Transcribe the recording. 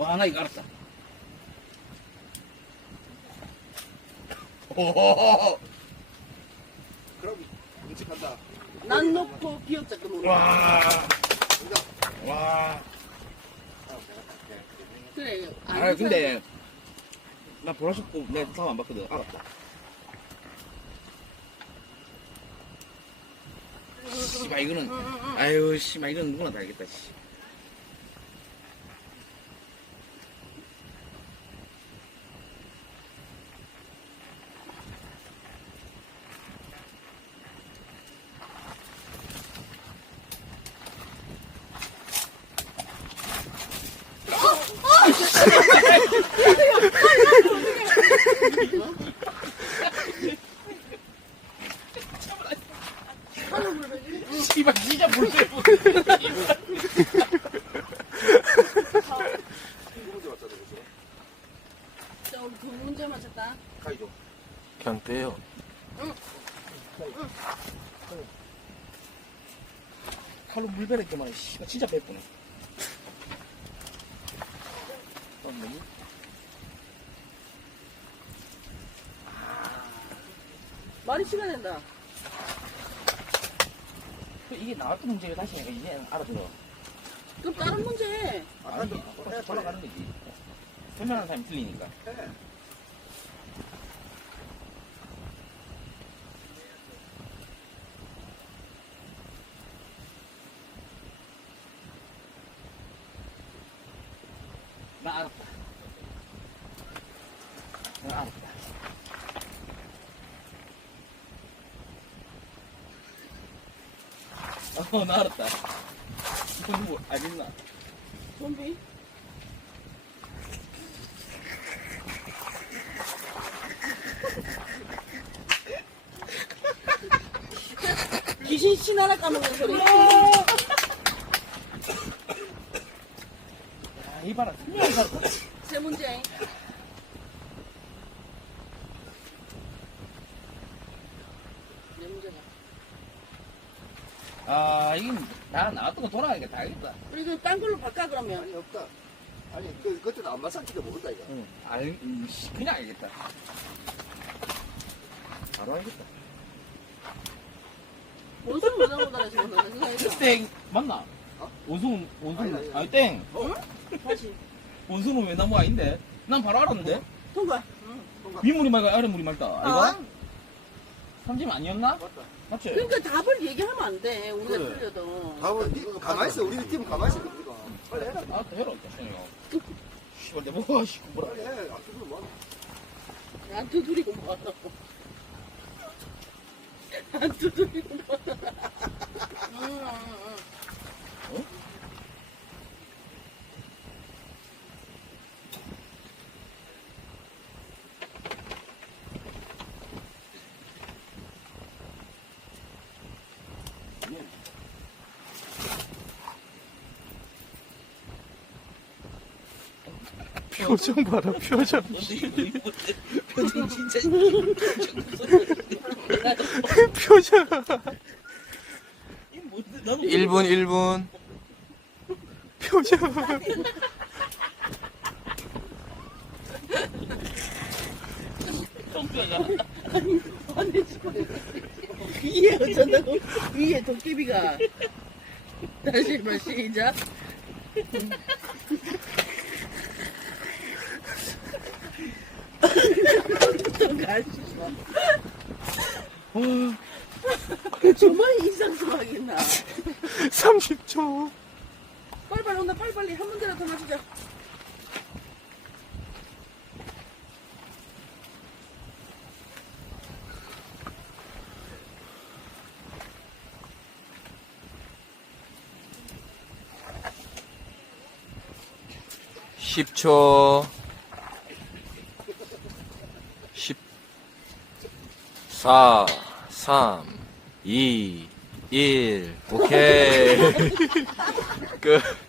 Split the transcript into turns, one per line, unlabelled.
와, 나 이거 알았다. 오호호호.
그럼 묵직한다.
난 놓고 귀엽다 그 모르.
와. 와.
그래.
아, 근데, 나 보라색고 내 상황 안 봤거든. 알았다. 씨발, 이거는, 아유, 씨발, 이건 누구나 다 알겠다, 씨. 씨발, 진짜 불새.
문제 왔잖아, 그죠?
두 문제 맞췄다.
가이죠.
그냥 떼요.
칼로 물 베랬더만, 씨발, 진짜 뺐구나.
말이 시간 된다.
이게 나왔던 문제를 다시 내가 이제 알아들어.
그럼 다른 문제 해.
아니, 돌아가는 거지. 설명하는 사람이 틀리니까.
해.
나 알았다. 나 알았다. 나 알았다. 이거 누구 알겠나?
좀비. 귀신 신하라 까먹는 소리.
이 봐라. 분명히 살았다.
세 문제. 네 문제가.
아, 이건 나 나왔던 거 돌아가니까 다 알겠다.
우리 그딴 걸로 바꿔 그러면.
아니, 없다. 아니, 그때는 안 맞았기도 모른다, 이거.
응. 그냥 알겠다. 바로 알겠다.
원수는 왜 나오더라 지금 나 생각해서.
땡! 맞나?
어?
원숭은,
아니, 아니.
아니, 땡!
다시.
원숭은 왜 나무 아닌데? 난 바로 알았는데?
통과.
위물이 말까, 아래물이 말까?
아,
이거? 삼집 아니었나?
맞다.
맞지?
그러니까 답을 얘기하면 안 돼. 우리가
그래.
틀려도.
다음은 가만히 있어. 우리 팀은 가만히 있어. 우리가. 빨리 해라.
아, 또 해라, 대신이가. 씨발, 내 뭐가, 씨, 뭐라.
빨리 해. 아, 그러면 뭐.
안 두드리고 뭐하라고. 안 두드리고 뭐하라고.
표정 봐라, 표정.
표정 진짜.
표정.
나도
1분, 1분. 표정.
아니 지금 위에 어쩐다고? 위에 도깨비가. 다시 한번 시작. 또 가시죠. 저만 인상수박이나.
30초.
빨리빨리 온다 빨리빨리 한 문제라도 더 맞추자.
십 초 10, 4, 3, 2, 1. 오케이. 끝.